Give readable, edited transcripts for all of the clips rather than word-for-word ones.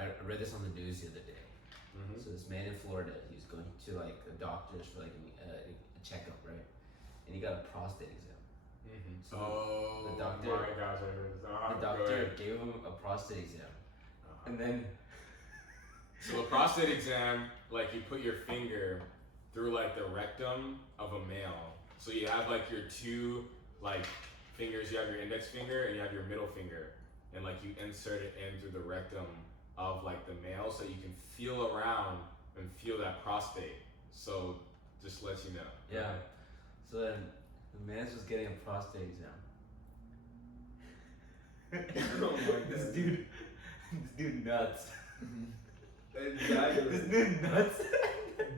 I read this on the news the other day. So this man in Florida, he was going to like a doctor's for like a checkup, right? And he got a prostate exam. So the doctor, my gosh, the doctor gave him a prostate exam, and then. So a prostate exam, like you put your finger through like the rectum of a male. So you have like your two like fingers. You have your index finger and you have your middle finger, and like you insert it in through the rectum of like the male, so you can feel around and feel that prostate. So just let you know. Yeah. So then the man's just getting a prostate exam. Oh my God. This dude nuts. Exactly. This dude nuts.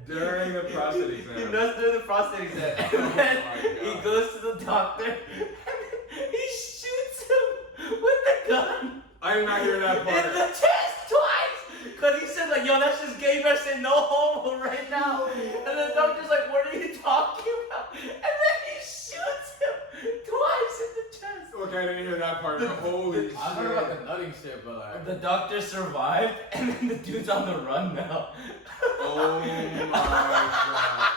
During the prostate exam. He nuts during the prostate exam. And then he goes to the doctor and he shoots him with the gun. I did not hear that part. In the chest twice! Because he said like, yo, that's just gay, you better say no homo right now. And the doctor's like, what are you talking about? And then he shoots him twice in the chest. Okay, I didn't hear that part. Holy shit. I heard about the nutting shit, but like... The doctor survived, and then the dude's on the run now. Oh my God.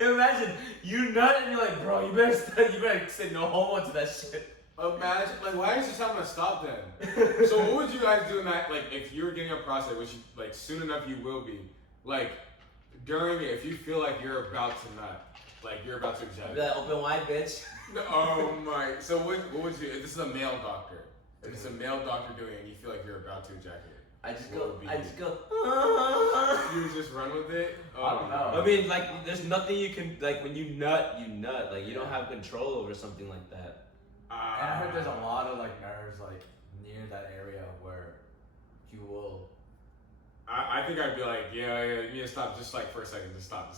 Imagine, you nut and you're like, bro, you better say no homo to that shit. Imagine, like, why is this having to stop then? So what would you guys do in that, like, if you were getting a prostate, which, like, soon enough you will be, like, during it, if you feel like you're about to nut, like, you're about to ejaculate. That open wide, bitch. Oh my, so what would you, if this is a male doctor, if it's a male doctor doing it and you feel like you're about to ejaculate, I just what go. would be You You just run with it? I don't know. I mean, like, there's nothing you can, like, when you nut. Like, you don't have control over something like that. And I heard there's a lot of like nerves like near that area where you will. I think I'd be like, yeah, you need to stop just like for a second, just stop.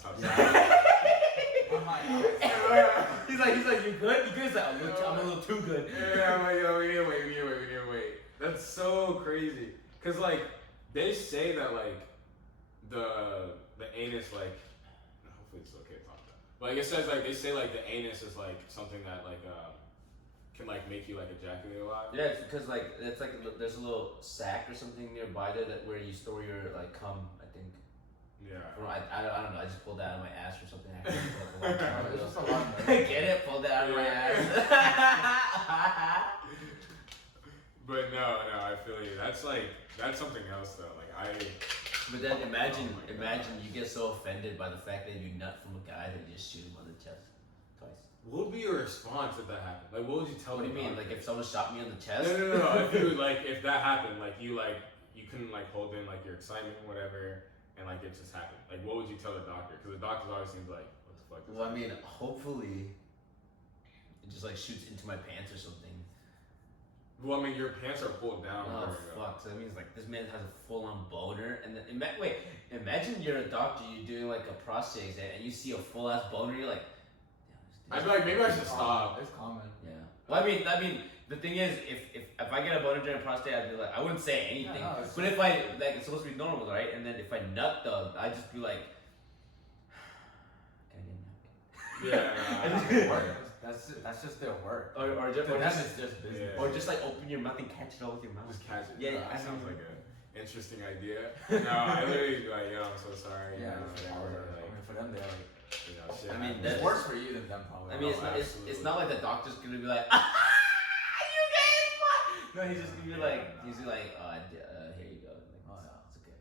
He's like, you good? You good? He's like, I'm a little too good. Yeah, I'm like, yo, we need to wait. That's so crazy. Cause like, they say that like, the anus like, hopefully it's okay to talk about. But like it says like, they say like the anus is like something that like, can like make you like ejaculate a lot. Yeah, it's because like it's like there's a little sack or something nearby there that where you store your like cum, I think. Yeah. I don't know. I just pulled that out of my ass or something. I pulled it up a long time ago. It's just a lot of Get it? Pulled that out of my ass. But no, I feel you. That's something else though. Like But then imagine Oh my God. you get so offended by the fact that you nut from a guy that you just shoot him on the chest twice. What would be your response if that happened? Like, what would you tell What do you the mean? doctor? Like if someone shot me on the chest? No. If you if that happened, like you couldn't like hold in like your excitement, whatever, and like it just happened. Like, what would you tell the doctor? Because the doctor's always seems like, what the fuck? Well, I mean, hopefully it just like shoots into my pants or something. Well, I mean, your pants are pulled down. Oh fuck! So that means like this man has a full-on boner, and then imagine you're a doctor, you're doing like a prostate exam, and you see a full-ass boner, you're like, I'd be like, maybe I should stop. It's common. yeah. Well, I mean, the thing is, if I get a boner during prostate, I'd be like, I wouldn't say anything. Yeah, no, But if I like, it's supposed to be normal, right? And then if I nut though, I'd just be like, can I get a napkin? Yeah. That's just their work. Or just, To them, it's just business. Yeah. or just like open your mouth and catch it all with your mouth. Just catch it. Yeah, That I sounds mean- like an interesting idea. No, I literally be like, yo, I'm so sorry. Yeah, you know, it's whatever, I mean, for them, they're like, you know, shit I mean, happens. that's- it's worse for you than them probably. I mean, Oh, it's absolutely. not like the doctor's gonna be like, you gay as fuck. No, he's just gonna be like, here you go. Like, Oh, yeah. it's okay.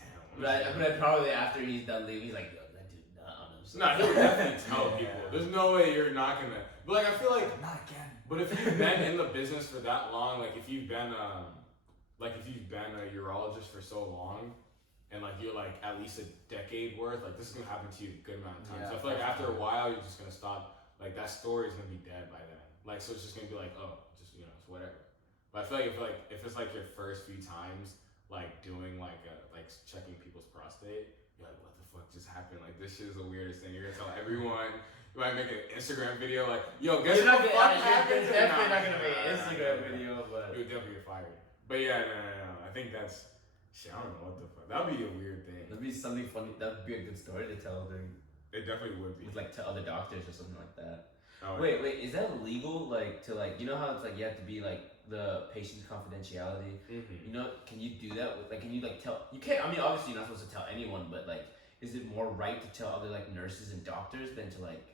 Damn. But probably after he's done leaving, he's like, yo, that dude, on him. No, he would definitely tell Yeah. people. There's no way you're not gonna. But like, I feel like. not again. But if you've been in the business for that long, like if you've been a urologist for so long, and like you're like at least a decade worth, like this is gonna happen to you a good amount of times. Yeah, so I feel like after a definitely. while, you're just gonna stop. Like that story is gonna be dead by then. Like so, it's just gonna be like, oh, just it's whatever. But I feel like if it's like your first few times, like doing like checking people's prostate, you're like, what the fuck just happened? Like this shit is the weirdest thing. You're gonna tell everyone. You might make an Instagram video like, yo, guess You're what not the gonna, fuck happened? it's definitely Nah, not gonna be an nah, Instagram nah. video, but You would definitely get fired. But yeah, no. I think that's shit. I don't know what the fuck. That'd be a weird thing. that'd be something funny. That'd be a good story to tell during, It definitely would be. with like to other doctors or something like that. Oh, Wait, is that illegal? Like to like, you know how it's like you have to be like the patient's confidentiality. Mm-hmm. You know, can you do that with, like, can you like tell? You can't. I mean, obviously you're not supposed to tell anyone, but like, is it more right to tell other like nurses and doctors than to like?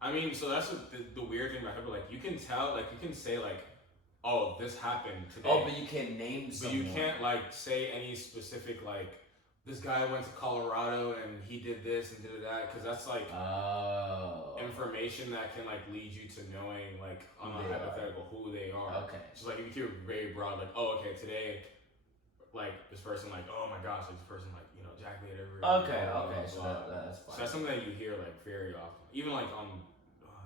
I mean, so that's the weird thing about HIPAA. Like, you can tell, like, you can say like, oh, this happened today. Oh, but you can't name someone. But you can't like say any specific like, this guy went to Colorado and he did this and did that, because that's like information that can like lead you to knowing like on a hypothetical who they are. Okay. So like if you keep it very broad, like, oh, okay, today, like this person, like, oh my gosh, like this person, like, you know, Jack made every. Okay. So that's fine. So that's something that you hear like very often, even like on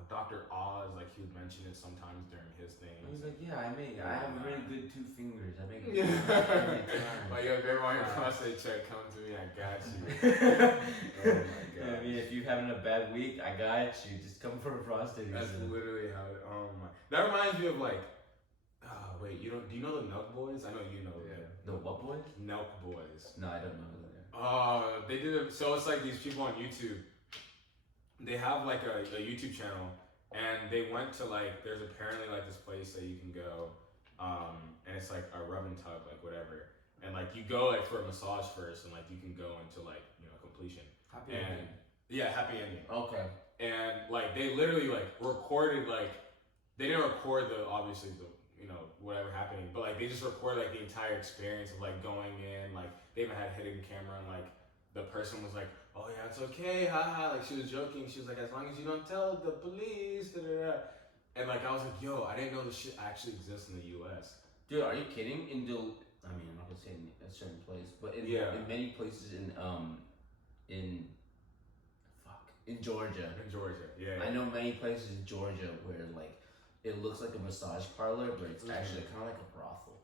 Dr. Oz, like he would mention it sometimes during his things. He's like, yeah, I have really good 2 fingers. I make it Yeah. every time. Like, yo, if you ever want your prostate check, come to me, I got you. Oh my god. I mean, if you're having a bad week, I got you. Just come for a prostate. That's literally how it, oh my. That reminds me of like, wait, do you know the Nelk Boys? I know you know them. The what boys? Nelk Boys. No, I don't know who they are. They did it, so it's like these people on YouTube. They have like a YouTube channel, and they went to like, there's apparently like this place that you can go, and it's like a rub and tug, like whatever, and like you go like for a massage first, and like you can go into like, you know, completion. Happy And ending. yeah, happy ending. Okay. And like they literally like recorded, like they didn't record the obviously the, you know, whatever happening, but like they just recorded like the entire experience of like going in, like they even had hidden camera, and like the person was like, oh yeah, it's okay, haha, like she was joking, she was like, as long as you don't tell the police, da, da, da. And like I was like, yo, I didn't know this shit actually exists in the US. Dude, are you kidding? I mean, I'm not gonna say in a certain place, but in many places in Georgia. In Georgia, yeah. I know many places in Georgia where like it looks like a massage parlor, but it's actually kind of like a brothel.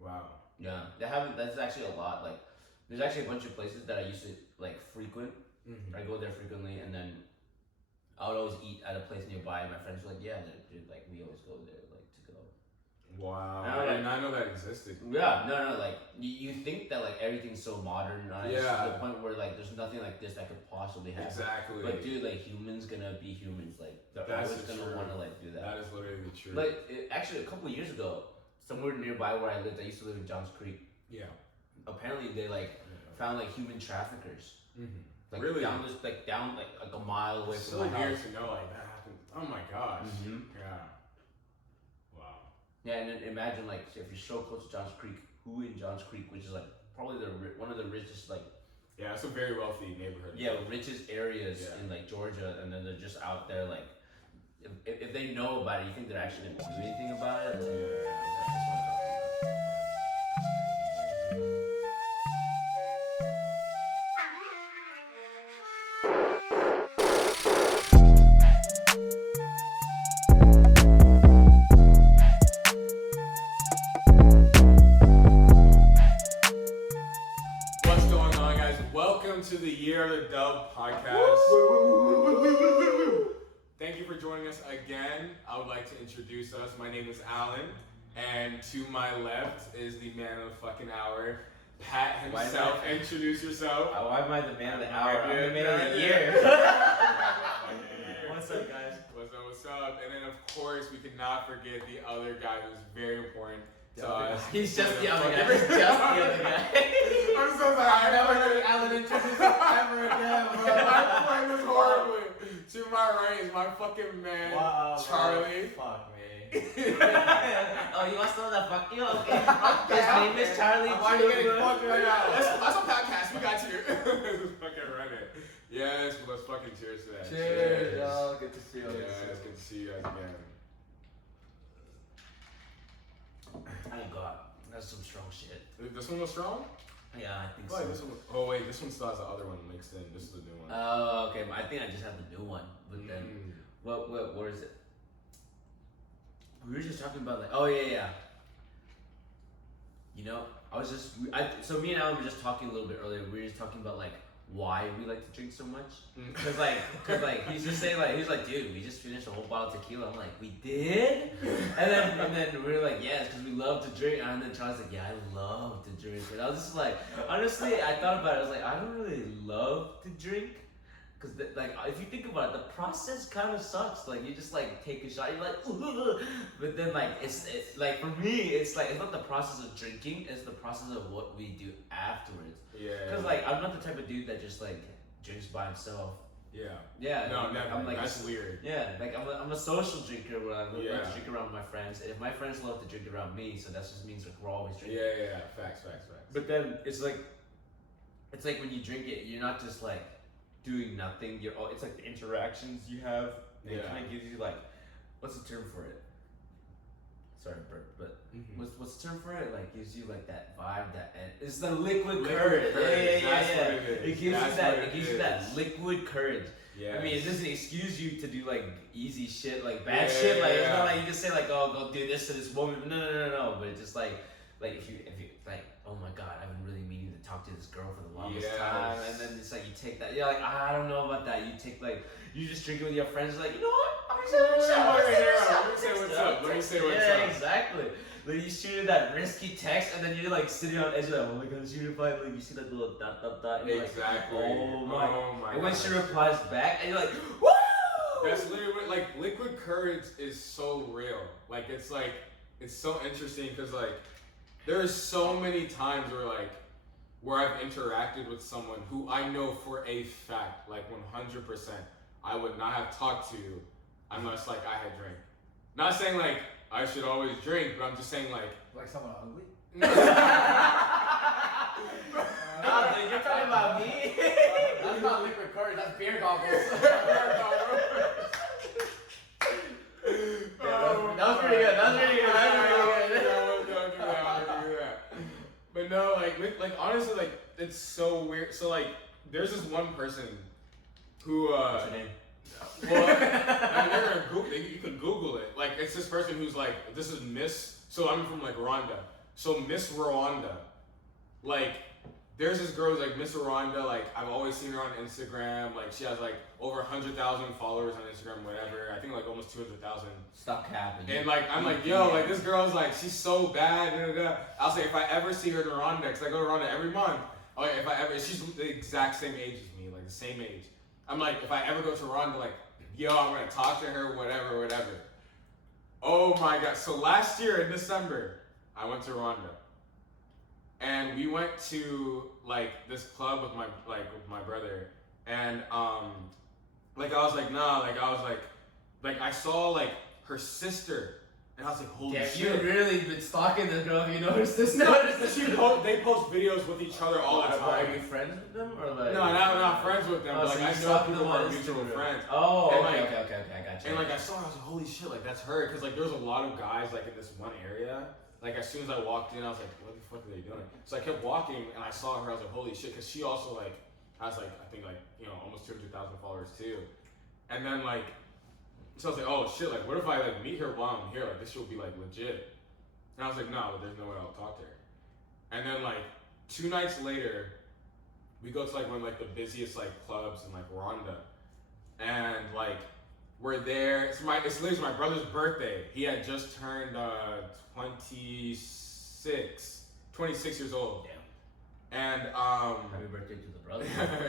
Wow. Yeah, that's actually a lot. Like, there's actually a bunch of places that I used to like frequent. Mm-hmm. I go there frequently, and then I would always eat at a place nearby. And my friends were like, "Yeah, dude, like we always go there, like to go." Wow. I did not know that existed. Yeah, no, like you think that like everything's so modernized to the point where like there's nothing like this that could possibly happen. Exactly. But dude, like humans gonna be humans. Like they're always gonna want to like do that. That is literally the truth. Like actually, a couple of years ago, somewhere nearby where I lived, I used to live in Johns Creek. Yeah. Apparently, they like found like human traffickers. Mm-hmm. Like really? down like a mile away It's from so my weird house. to know like that happened. Oh my gosh. Mm-hmm. Yeah. Wow. Yeah, and then imagine like if you're so close to Johns Creek, who in Johns Creek, which is like probably one of the richest like. Yeah, it's a very wealthy neighborhood. Yeah, richest areas in like Georgia, and then they're just out there like, if they know about it, you think they're actually gonna do anything about it? What's going on, guys? Welcome to the Year of the Dub podcast. Thank you for joining us again. I would like to introduce us. My name is Alan, and to my left is the man of the fucking hour, Pat himself. Introduce yourself. Why am I the man of the hour? I'm the man of the year. What's up, guys? What's up? And then, of course, we cannot forget the other guy who's very important to us. He's just the other guy. He's just the other guy. I'm so sorry. I'm never gonna Alan introduce him ever again, bro. I played this horribly. To my right is my fucking man, Charlie. Fuck me. Oh, you want some of that? Fuck you. Okay. His name is Charlie. Why are you getting fucked right now? That's a podcast. We got you. Let's fucking run it. Yes, let's fucking cheers to that. Cheers, y'all. Good to see you. Yeah, it's good to see you guys again. Thank God. That's some strong shit. This one was strong? Yeah, I think Oh, so. this one was, oh wait, this one still has the other one mixed in. This is the new one. Oh, okay. But I think I just have the new one. But then, what is it? We were just talking about like, oh yeah. You know, so me and Alan were just talking a little bit earlier. We were just talking about like why we like to drink so much. Cause like he's just saying like, he's like, dude, we just finished a whole bottle of tequila. I'm like, we did? And then we were like, yeah, it's cause we love to drink. And then Charlie's like, yeah, I love to drink. And I was just like, honestly, I thought about it. I was like, I don't really love to drink. Because like if you think about it, the process kind of sucks. Like you just like take a shot, you're like, ugh. But then like it's like for me, it's like it's not the process of drinking, it's the process of what we do afterwards. Yeah. Because like I'm not the type of dude that just like drinks by himself. Yeah. Yeah. No, never. I'm like That's weird. Yeah, like I'm a social drinker where I like Yeah. to drink around my friends, and if my friends love to drink around me, so that just means like we're always drinking. Yeah. Facts. But then it's like when you drink it, you're not just like doing nothing. It's like the interactions you have. And it kind of gives you like, what's the term for it? Sorry, Bert, but what's the term for it? Like gives you like that vibe, it's the liquid courage. Yeah. That's what it is. It gives you that liquid courage. Yeah. I mean, it doesn't excuse you to do like easy shit, like bad shit. Like it's not like you just say like, oh, go do this to this woman. No. But it's just like if you like, oh my god, I've been really meaning to talk to this girl for the longest time, and then it's like you take that. You're like, I don't know about that. You take like you just drink it with your friends. Like, you know what? Let me say what's up. Yeah, exactly. Like you shoot that risky text, and then you're like sitting on edge, like, oh my god, she replied. Like you see that little dot, and you're exactly. Like, oh my. And when God. she replies back, and you're like, woo! That's literally what, like liquid courage is so real. Like it's so interesting because like there's so many times where I've interacted with someone who I know for a fact, like 100%, I would not have talked to unless like I had drank. Not saying like I should always drink, but I'm just saying like someone ugly? Nah, dude, you're talking about me. That's not liquid courage, that's beer goggles. That was pretty good. Don't do that. But no, like honestly, like it's so weird. So like, there's this one person who. What's her name? Well, I mean, you can Google it. Like, it's this person who's like, this is Miss. So I'm from like Rwanda. So Miss Rwanda, like, there's this girl who's like Miss Rwanda. Like, I've always seen her on Instagram. Like, she has like over 100,000 followers on Instagram, whatever. I think like almost 200,000. Stop capping. And like, I'm like, yo, like this girl's like, she's so bad. I'll say if I ever see her in Rwanda, because I go to Rwanda every month. Like, she's the exact same age as me, like the same age. I'm like, if I ever go to Rwanda, like, yo, I'm gonna talk to her, whatever. Oh my god. So last year in December, I went to Rwanda. And we went to like this club with my brother. And like I was like, nah, like I was like I saw like her sister. And I was like, holy shit. You've really been stalking this girl if you noticed this. No, they post videos with each other all the time. Are you friends with them or like? No, not friends with them. But like so I know people who are mutual friends. Oh, and okay, like, okay, I got you. And like I saw her, I was like, holy shit, like that's her. Cause like there was a lot of guys like in this one area. Like as soon as I walked in, I was like, what the fuck are they doing? So I kept walking and I saw her, I was like, holy shit, cause she also like has like, I think like, you know, almost 200,000 followers too. And then like, so I was like, oh shit, like what if I like meet her while I'm here? Like this shit will be like legit. And I was like, no, but there's no way I'll talk to her. And then like 2 nights later, we go to like one of like the busiest like clubs in like Rwanda. And like we're there. It's literally my brother's birthday. He had just turned 26 years old. Damn. And happy birthday to the brother.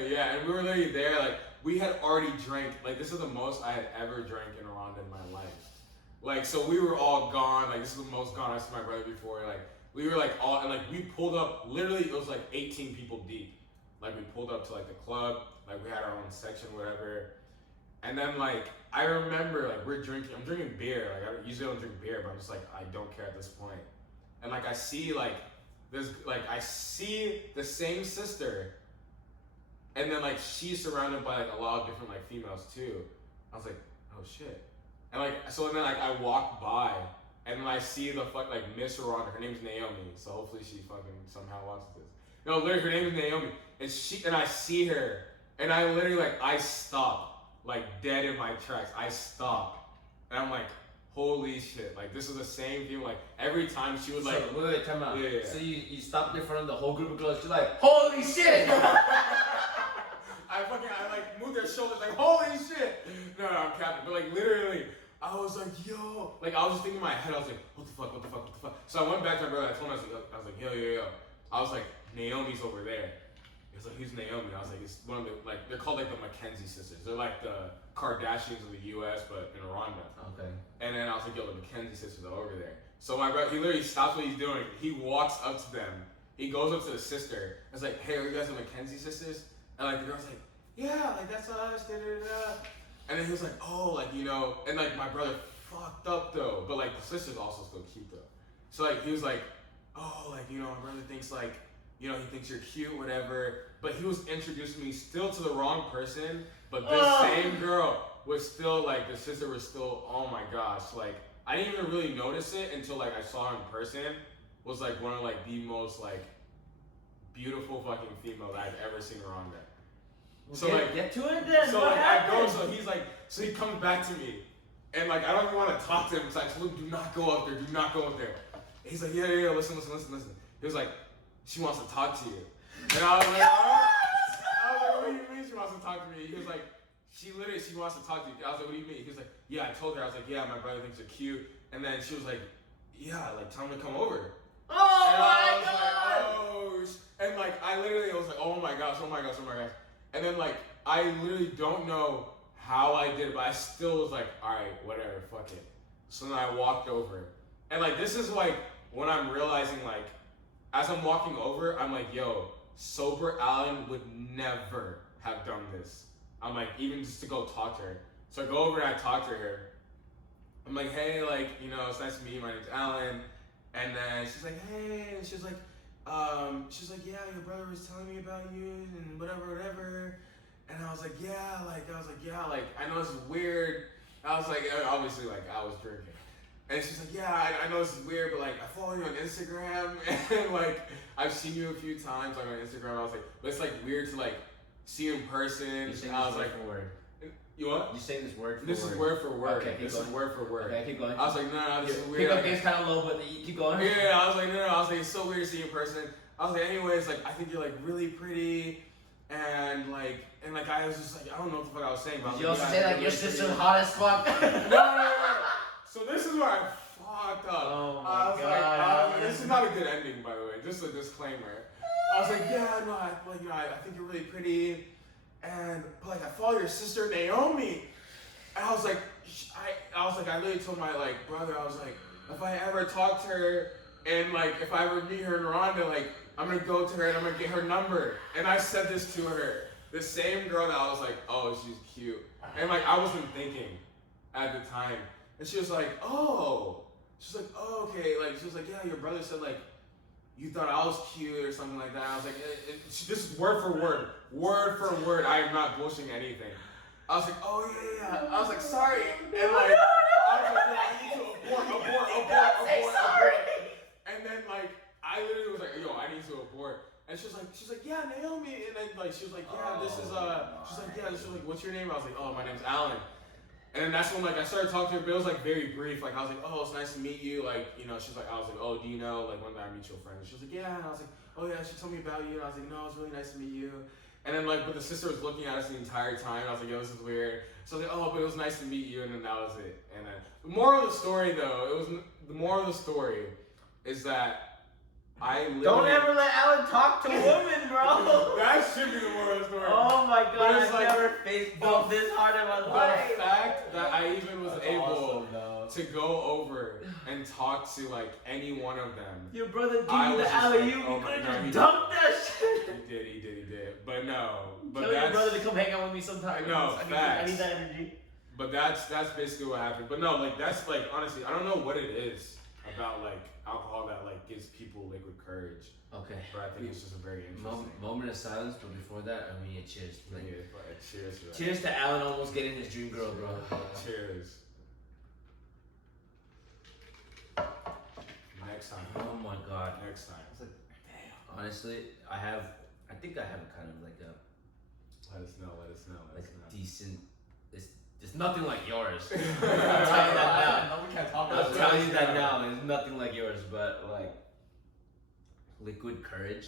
yeah, and we were literally there, like we had already drank, like this is the most I had ever drank in Rwanda in my life. Like so we were all gone, like this is the most gone I've seen my brother before. Like we were like all, and like we pulled up, literally it was like 18 people deep. Like we pulled up to like the club, like we had our own section, whatever. And then like I remember like I'm drinking beer. Like I usually don't drink beer, but I'm just like I don't care at this point. And like I see I see the same sister, and then like she's surrounded by like a lot of different like females too. I was like, oh shit. And like so then like I walk by and then I see the like Miss Rwanda. Her name's Naomi, so hopefully she fucking somehow watches this. No, literally her name is Naomi, and I see her, and I literally like I stop. Like dead in my tracks. I stopped. And I'm like, holy shit. Like this is the same thing. Like every time she was like, so, wait, time out. Yeah. So you stopped in front of the whole group of girls, you're like, holy shit! I like moved their shoulders like, holy shit. No, I'm capping. But like literally, I was like, yo. Like I was just thinking in my head, I was like, what the fuck? So I went back to my brother, I told him, I was like, yo. I was like, Naomi's over there. He was like, who's Naomi? I was like, it's one of the, like, they're called like the Mackenzie sisters. They're like the Kardashians of the U.S., but in Rwanda. Okay. And then I was like, yo, the Mackenzie sisters are over there. So my brother, he literally stops what he's doing. He walks up to them. He goes up to the sister. It's like, hey, are you guys the Mackenzie sisters? And like the girl's like, yeah, like that's us, da da da. And then he was like, oh, like, you know, and like my brother fucked up though, but like the sister's also still cute though. So like he was like, oh, like, you know, my brother thinks like, you know, he thinks you're cute, whatever. But he was introducing me still to the wrong person. But this same girl was still like, the sister was still, oh my gosh, like I didn't even really notice it until like I saw her in person. Was like one of like the most like beautiful fucking females I've ever seen around there. Well, So like get to it then. So What like I happened? go, so he's like, so he comes back to me, and like I don't even want to talk to him. So I told him, do not go up there, do not go up there. And he's like, yeah, listen. He was like, she wants to talk to you, and I was like, what do you mean she wants to talk to me? He was like, she wants to talk to you. I was like, what do you mean? He was like, yeah, I told her. I was like, yeah, my brother thinks you're cute, and then she was like, yeah, like tell him to come over. Oh And I my was god! like, oh, and like I literally was like, oh my gosh. And then like I literally don't know how I did it, but I still was like, all right, whatever, fuck it. So then I walked over, and like this is like when I'm realizing like, as I'm walking over, I'm like, yo, sober Alan would never have done this. I'm like, even just to go talk to her. So I go over and I talk to her. I'm like, hey, like, you know, it's nice to meet you. My name's Alan. And then she's like, hey, and she's like, yeah, your brother was telling me about you and whatever. And I was like, yeah, I know this is weird. I was like, obviously, like, I was drinking. And she's like, yeah, I know this is weird, but like, I follow you on Instagram, and like, I've seen you a few times, like, on Instagram. I was like, but it's like weird to like see you in person. You say I was this like, word for word. you what? You say this word for This word. is word for word. Okay, keep going. Is word for word. Okay, keep going. I was like, no, this is weird. Pick up Like, game's kind of low, but you keep going. yeah, I was like, no, I was like, it's so weird to see you in person. I was like, anyways, like, I think you're like really pretty, and like I was just like, I don't know what the fuck I was saying. But I was Did you also yeah, say like you're your really sister's pretty. hot as fuck? No. So this is where I fucked up. Oh my I was God. like, this is not a good ending, by the way. Just a disclaimer. I was like, yeah, no, I think you're really pretty, but like I follow your sister Naomi, and I was like, I literally told my like brother, I was like, if I ever talk to her, and like if I ever meet her in Rwanda, like I'm gonna go to her and I'm gonna get her number. And I said this to her, the same girl that I was like, oh, she's cute, and like I wasn't thinking at the time, and she was like, oh. She's like, oh, okay, like, she was like, yeah, your brother said, like, you thought I was cute or something like that. I was like, this is word for word, I am not bullshitting anything. I was like, oh, yeah. I was like, sorry. And like, I was like, no, I need to abort. And then like, I literally was like, yo, I need to abort. And she was like, yeah, Naomi. And then like, she was like, yeah, this is, this is like, what's your name? I was like, oh, my name's Alan. And then that's when like I started talking to her, but it was like very brief. Like I was like, oh, it's nice to meet you. Like, you know, she's like, I was like, oh, do you know like when did I meet your friend? And she was like, yeah. And I was like, oh yeah, she told me about you. And I was like, no, it's really nice to meet you. And then like, but the sister was looking at us the entire time. And I was like, yo, this is weird. So I was like, oh, but it was nice to meet you. And then that was it. And then the moral of the story though, the moral of the story is that I literally Don't ever let Alan talk to women, bro. That should be the moral of the story. Oh my But god, it's I've like- never faced bumped this hard in my The life. fact that I even was That's able awesome, though. to go over and talk to like any one of them. Your brother gave I you was the just like, alley-oop, oh you my could've God, just he dunked that shit. He did. But no. But Tell your that's brother to come hang out with me sometime. No, I need facts. that energy. but that's basically what happened. But no, like that's like honestly, I don't know what it is about like alcohol that like gives people liquid courage. Okay. But I think it's just a very interesting. Moment of silence, but before that, I mean, cheers. Like, Yeah, but cheers to that. cheers to Alan almost getting his dream girl, bro. Cheers. Next time. Oh my god. Next time. Honestly, I think I have a kind of like a Let us know. like a decent. It's nothing like yours. I'm I'll tell you that now. No, we can't talk I'll about tell you that now. It's nothing like yours, but like liquid courage.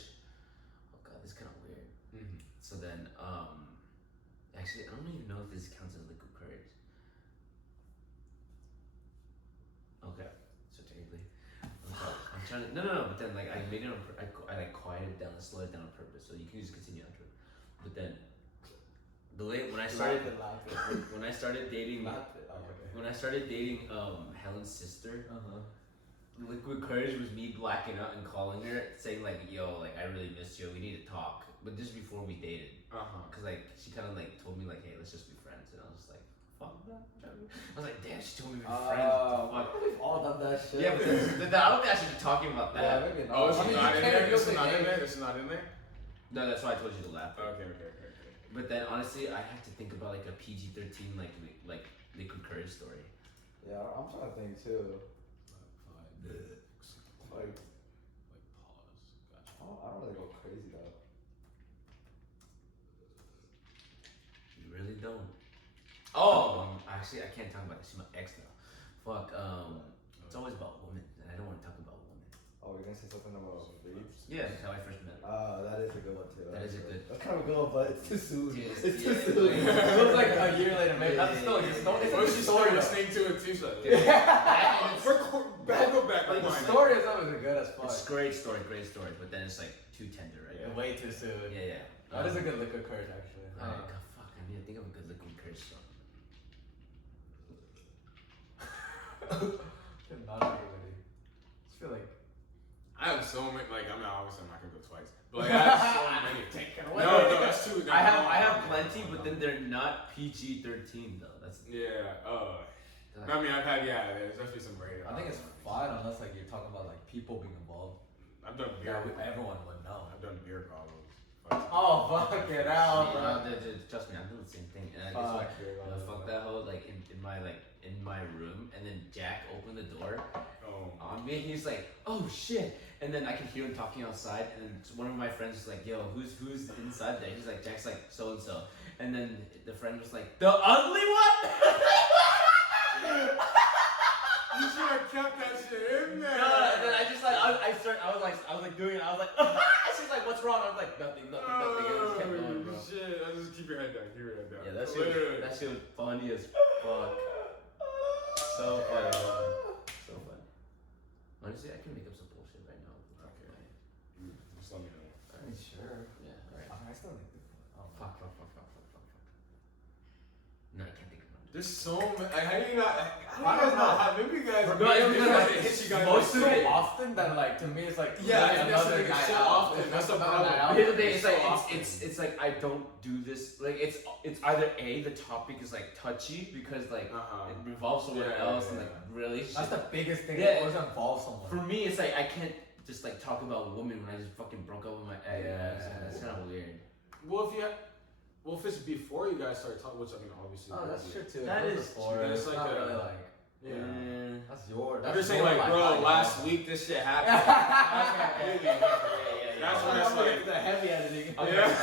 Oh god, this is kind of weird. Mm-hmm. So then, actually, I don't even know if this counts as liquid courage. Okay, so technically, I'm trying to. No. But then, like, I made it on. I like quieted down and slowed it down on purpose, so you can just continue after it. But then when I started when I started dating Helen's sister, Liquid Courage was me blacking out and calling her, saying like, "Yo, like I really miss you. We need to talk." But this before we dated, cause like she kind of like told me like, "Hey, let's just be friends," and I was just like, "Fuck that." I was like, "Damn, she told me we're friends." What the fuck? We've all done that shit. Yeah, but I don't think I should be talking about that. Yeah, maybe not. Oh, it's I mean, not you in can't there. feel This is the not in game. there. This is not in there. No, that's why I told you to laugh. Okay. But then honestly, I have to think about like a PG-13 like Liquid Courage story. Yeah, I'm trying to think too. Like pause. Gotcha. I don't really go crazy though. You really don't. Oh, actually, I can't talk about this. She's my ex now. Fuck. It's always about women, and I don't want to talk about women. Oh, you're gonna say something about freaks? Yeah, that's how I first met her. That is a good one too. That is a good. That's kind of a good one, but it's too soon. Yeah, It's too yeah. soon. It was like a year later, maybe. Yeah, That's still yeah, it's yeah. it's What a is she story. listening to it too? She's like, Go back. Like the story is always good as fuck. It's great story, but then it's like too tender, right? Yeah, way too soon. Yeah. That is a good Liquid Courage actually. Alright, God, fuck, I need to think of a good Liquid Courage song. Not everybody. I just feel like I have so many. Like, I mean, obviously I'm not gonna go twice, but like, I have so many. take it No, away. that's too. I have plenty, but then they're not PG-13 though. That's Yeah. I mean, I've had there's definitely some rated. I think it's fine unless like you're talking about like people being involved. I've done beer. Everyone would know. I've done beer goggles. Oh fuck it out, yeah, bro. trust me, I'm doing the same thing. And I just like, fuck that hoe like in my room, and then Jack opened the door on me. He's like, "Oh shit!" And then I can hear him talking outside, and then one of my friends was like, "Yo, who's inside there?" He's like, "Jack's like so and so," and then the friend was like, "The ugly one." You should have kept that shit in there. No, and then I just like I was like doing it. I was like, she's like, "What's wrong?" I was like, "Nothing." I just kept going, bro. Shit, I just keep your head down. Keep your head down. Yeah, that shit was funny as fuck. So funny. So funny. Honestly, I can make up some bullshit right now. Okay. Just let me know. I mean, sure. Yeah. All right. I still think. Oh, Fuck. No, I can't think of one. There's so many. How do you not? I don't know. Maybe you guys. It hit you guys. most so often that like to me it's like another night so out. often. That's the problem. Here's the thing. It's So like often. it's like I don't do this. Like it's either the topic is like touchy because like it involves someone else and like relationship. That's the biggest thing. Yeah. It always involves someone. For me, it's like I can't just like talk about women when I just fucking broke up with my ex. That's kind of weird. Well, if it's before you guys start talking, which I mean, obviously. Oh, that's true too. That is before. true. It's It's not like really like. Yeah. That's your. I'm just saying, like, bro, last week this shit happened. That's when it's like the heavy editing. Okay. Okay.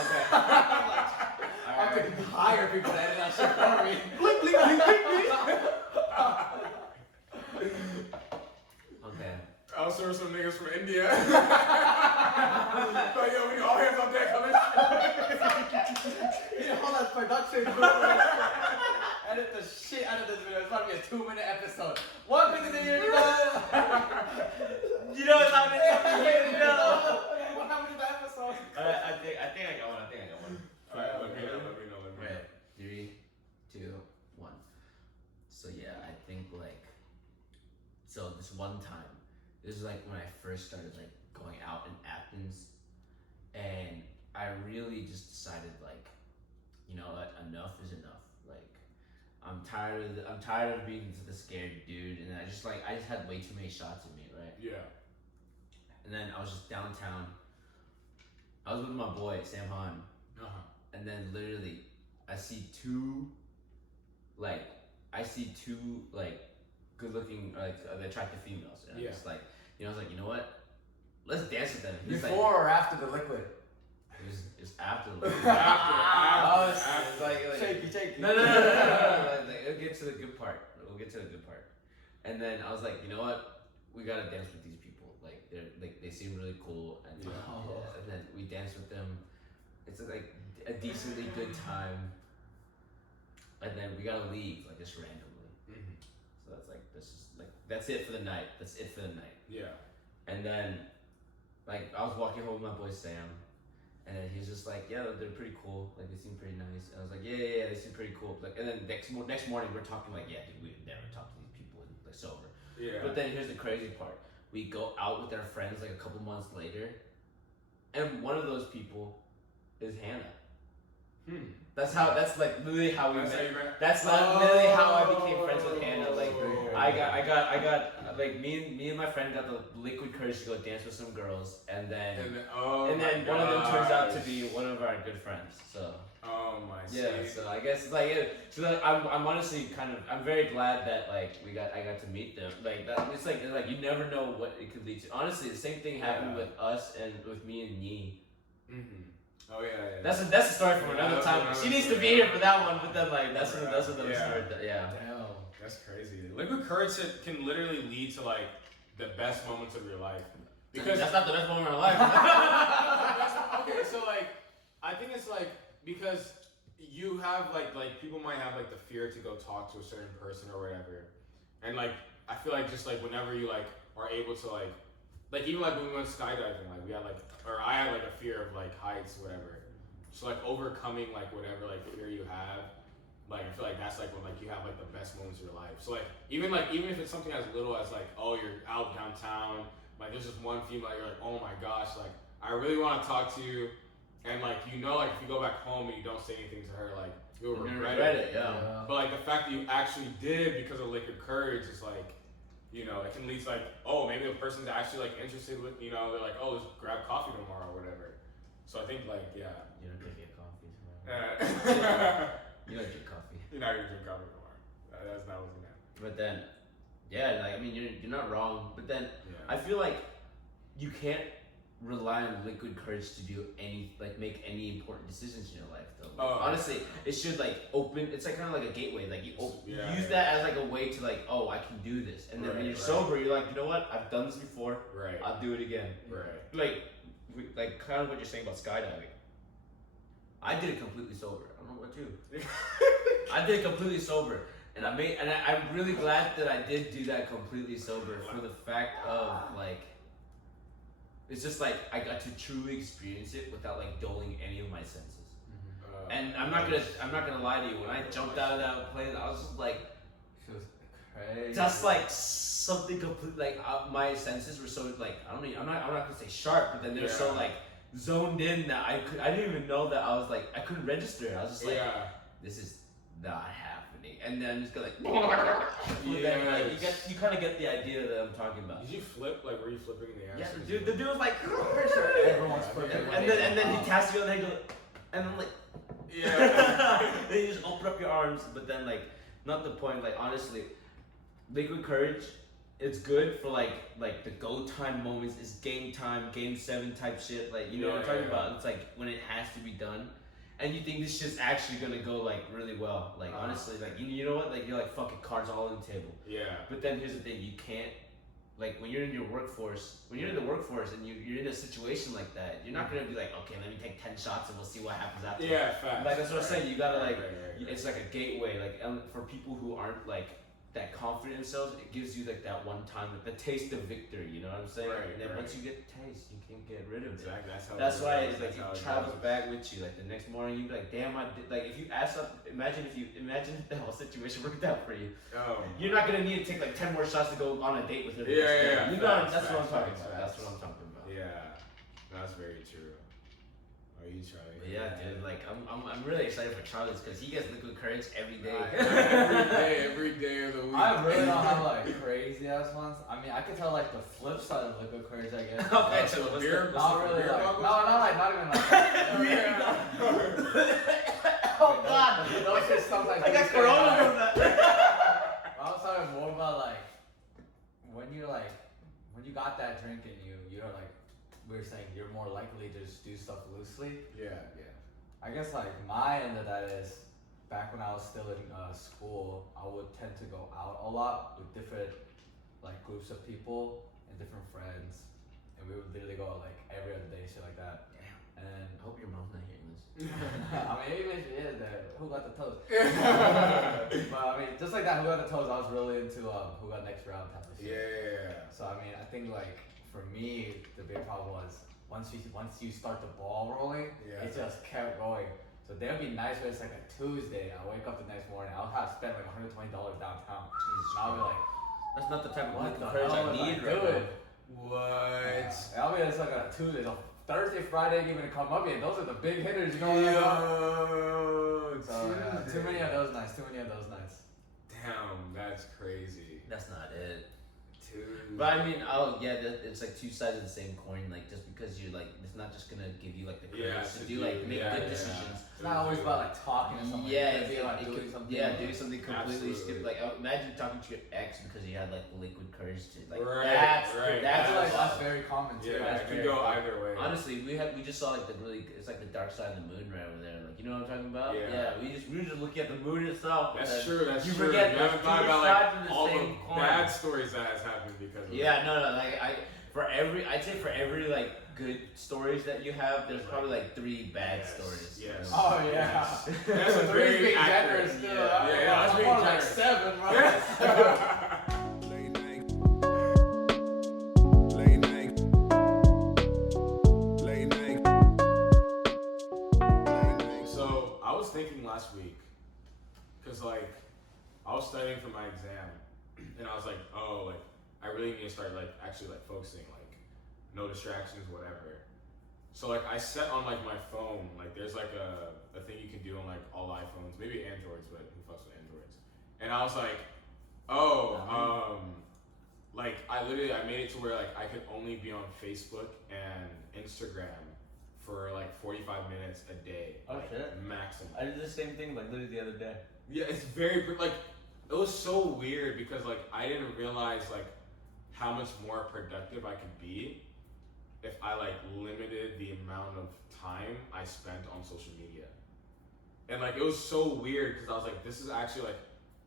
I could hire people to edit that shit for me. Blink, blink, blink, blink, Okay. I'll serve some niggas from India. But yo, we all hands on deck coming. You know all that production. Edit the shit out of this video. It's about to be a 2-minute episode. Welcome to the year. You know what's happening? What happened to the episode? I think I got one. Alright, let me know. Right. 3, 2, 1. So yeah, I think like this one time. This is like when I first started like going out in Athens, and I really just decided like, you know what, enough is enough. Like, I'm tired of being the scared dude, and I just had way too many shots in me, right? Yeah. And then I was just downtown. I was with my boy Sam Han, and then literally I see two good-looking attractive females, and I'm just like, I was like, you know what? Let's dance with them. He's Before or after the liquid? It was after the After. Shaky. No. We'll get to the good part. And then I was like, you know what? We gotta dance with these people. Like they seem really cool, and and then we danced with them. It's like a decently good time. And then we gotta leave like just randomly. Mm-hmm. So that's it for the night. Yeah. And then like I was walking home with my boy Sam, and then he was just like, yeah, they're pretty cool. Like they seem pretty nice. And I was like, yeah, they seem pretty cool. Like, and then next morning we're talking like, yeah, dude, we've never talked to these people like sober. Yeah. But then here's the crazy part: we go out with our friends like a couple months later, and one of those people is Hannah. That's like literally how we met. That's not literally how I became friends with Hannah. Like I got like me and my friend got the liquid courage to go dance with some girls, and then one of them turns out to be one of our good friends. So yeah, so I guess it's like I'm honestly I'm very glad that like I got to meet them. Like that it's like you never know what it could lead to. Honestly, the same thing happened with us and with me and Yi. Oh yeah. That's a story for another time. She needs to be here for that one, but then like that's another story. Yeah. Damn, that's crazy. Liquid courage can literally lead to like the best moments of your life. Because that's not the best moment of our life. Okay, so like I think it's like because you have like people might have like the fear to go talk to a certain person or whatever, and like I feel like just like whenever you like are able to like even like when we went skydiving, like we had like, or I had like a fear of like heights, whatever. So like overcoming like whatever like fear you have, like I feel like that's like when like you have like the best moments of your life. So like even if it's something as little as like, oh, you're out downtown, like there's just one female, you're like, oh my gosh, like I really want to talk to you, and like like if you go back home and you don't say anything to her, like you'll regret it. Yeah. But like the fact that you actually did because of liquid courage is like, it can lead to like, oh, maybe the person's actually like interested with, they're like, oh, let's grab coffee tomorrow or whatever. So I think like, yeah. You don't get coffee tomorrow. You don't drink coffee. You're not gonna drink coffee tomorrow. That's not what's gonna happen. But then, yeah, like I mean, you're not wrong. But then I feel like you can't rely on liquid courage to do make any important decisions in your life though. Like, honestly, it should like open. It's like kind of like a gateway. Like you use that as like a way to like, oh, I can do this. And then when you're sober, you're like, you know what? I've done this before. Right. I'll do it again. Right. Like kind of what you're saying about skydiving. I did it completely sober. I don't know about you. I did it completely sober. And I'm really glad that I did do that completely sober for the fact of like, it's just like I got to truly experience it without like dulling any of my senses. And I'm not gonna lie to you. When I jumped out of that plane, I was just like, it was crazy. Just like something complete. Like my senses were so like I'm not gonna say sharp, but then they're so like zoned in that I didn't even know that I was like I couldn't register. I was just like, this is not happening. And then I'm just like, you kind of get the idea that I'm talking about. Did you flip? Like, were you flipping in the air? Yeah, the dude was like, everyone's flipping. And then he taps you on the head, and I'm like, then you just open up your arms, but then like, not the point. Like honestly, liquid courage, it's good for like the go time moments. It's game time, game 7 type shit. Like you know what I'm talking about. It's like when it has to be done. And you think this shit's actually gonna go like really well. Like honestly, like you know what? Like you're like fucking cards all on the table. Yeah. But then here's the thing: you can't like when you're in your workforce. When you're in the workforce and you're in a situation like that, you're not gonna be like, okay, let me take 10 shots and we'll see what happens after. Yeah, fact. Like that's what I'm saying. You gotta like, it's like a gateway. Like for people who aren't like that confident in themselves, it gives you like that one time, like the taste of victory. You know what I'm saying? And then once you get the taste, you can't get rid of it. Exactly. That's why it's like it travels back with you. Like the next morning, you be like, damn, I did. Like if you ask up, imagine if the whole situation worked out for you. You're not gonna need to take like 10 more shots to go on a date with her. Yeah. You know, that's what I'm talking about. That's what I'm talking about. Yeah, that's very true. Are you trying? But yeah, dude. Like I'm really excited for Charlie's because he gets liquid courage every day. every day of the week. I really don't have like crazy ass ones. I mean, I could tell like the flip side of liquid courage, I guess. Okay, so the beer. Not really like, not even like. Oh God! Those just sometimes. I got corona from that. I was talking more about like when you got that drink and you know like we were saying you're more likely to just do stuff loosely. Yeah. I guess like my end of that is back when I was still in school, I would tend to go out a lot with different like groups of people and different friends, and we would literally go out like every other day, shit like that. Damn. And I hope your mom's not hearing this. I mean, even if she is, there, who got the toast? But I mean, just like that, who got the toast? I was really into who got next round type of shit. Yeah. So I mean, I think like for me, the big problem was once you start the ball rolling, Yeah. it just kept going. So there'd be nights where it's like a Tuesday. I wake up the next morning, I'll have spent like $120 downtown. And I'll be like, That's not the type of what the courage hell I was I need right doing? now. What? And I'll be it's like a Tuesday. So Thursday, Friday ain't even come up yet. Those are the big hitters, you know what I mean? Yo, So yeah, too many of those nights. Damn, that's crazy. That's not it. Dude. But I mean, it's like two sides of the same coin. Like just because you're like, it's not just gonna give you like the courage to do like make good decisions. It's not always about like talking to someone. Yeah, It could be about it doing could- something. yeah, doing something completely Absolutely. stupid. Like imagine talking to your ex because you had like the liquid courage to like Right, that's right. That's that's like that's very common too. Yeah, That's it can very go common. either way. Honestly, we just saw like it's like the dark side of the moon right over there. Like you know what I'm talking about? Yeah. we were just looking at the moon itself. and That's then true. That's you true. forget You there's haven't two thought about sides of like the all the same coin. bad stories that has happened because of Yeah, no, like I'd say for every like good stories that you have, there's probably like 3 bad Yes, stories. yes. Oh yeah. Yes. That's a Three's very being accurate. generous still. Yeah, that's I'm being more like generous. 7, bro. Late night. Late night. Late night. Late night. So I was thinking last week, cause like I was studying for my exam, and I was like, oh, like I really need to start like actually like focusing, like no distractions, whatever. So like I set on like my phone, like there's like a thing you can do on like all iPhones, maybe Androids, but who fucks with Androids? And I was like, oh, like I made it to where like I could only be on Facebook and Instagram for like 45 minutes a day. Oh, like, shit. maximum. I did the same thing like literally the other day. Yeah, it's very like it was so weird because like I didn't realize like how much more productive I could be if I like limited the amount of time I spent on social media. And like it was so weird because I was like, this is actually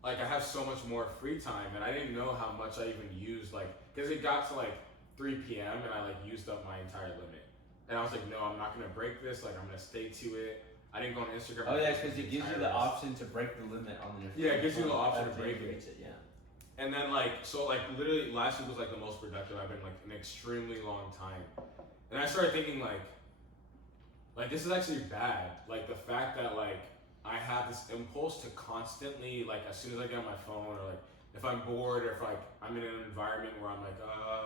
like I have so much more free time, and I didn't know how much I even used, like because it got to like 3 p.m. and I like used up my entire limit. And I was like, no, I'm not gonna break this. Like I'm gonna stay to it. I didn't go on Instagram. Oh or yeah, Facebook because it gives you entire the rest. option to break the limit on your phone. Yeah, it gives you the option to After break you it. reach it. Yeah. And then like so like literally last week was like the most productive I've been like an extremely long time. And I started thinking like this is actually bad. Like the fact that like I have this impulse to constantly like as soon as I get on my phone, or like if I'm bored, or if like I'm in an environment where I'm like,